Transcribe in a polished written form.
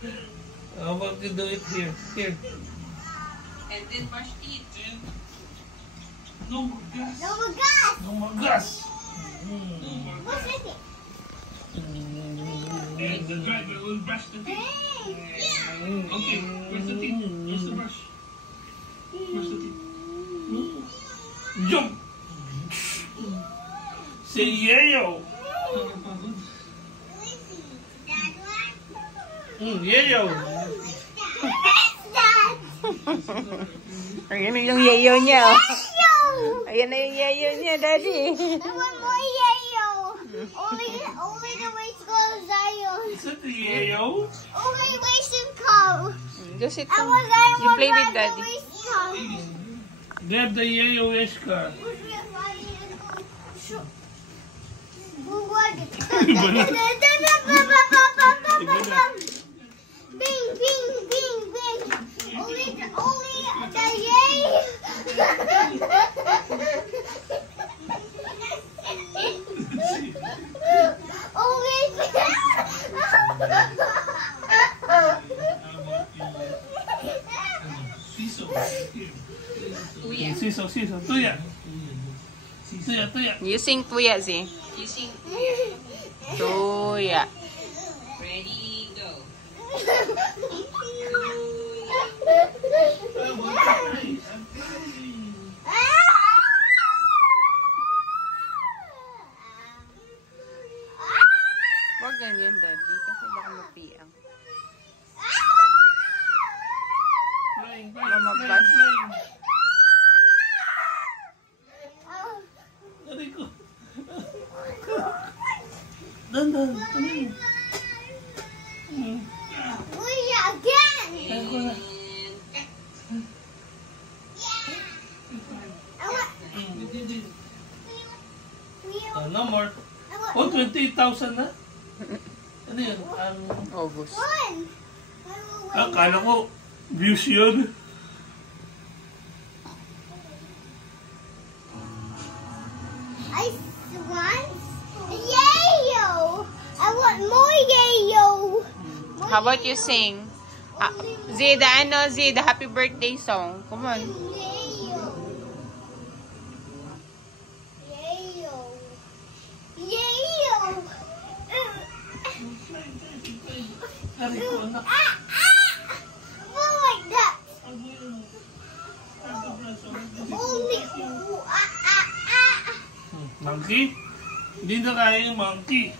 How about you do it here? Here. And then brush teeth. No more gas. No more gas. No more gas. What's in it? And the driver will brush the teeth. Yeah. Okay, where's the teeth? Where's the brush? Where's the teeth? Jump! Say yayo! Yayo! Ayan na yung yayo niya. Yayo! Ayan na yung yayo niya, Daddy. I want more yayo. Only the way to go is yayo. Is that the yayo? Only way to go. Just sit I down. want You play with Daddy. Grab the yayo, Eshka. Bing, bing, bing, bing. Only the yay. Only Siso, siso, tuya. Tuya, tuya. You sing tuya, Zee. You sing. Tuya. Ready, go. Huwag ganyan, Daddy. Kasi baka mapiang. Flying, Mama, flying, bus. flying. Aray ko. Dandan, tuloy. Again. Kaya ko na. No more. Oh, 28,000 na? Ano yun? August. Akala ko, views yun. I want yayo. I want more yayo. How about you sing? Zee, the happy birthday song. Come on. Yayo. Yayo. Yayo. Aray ko, anak. More like that. Only. Monkey? Hindi na kaya yung monkey.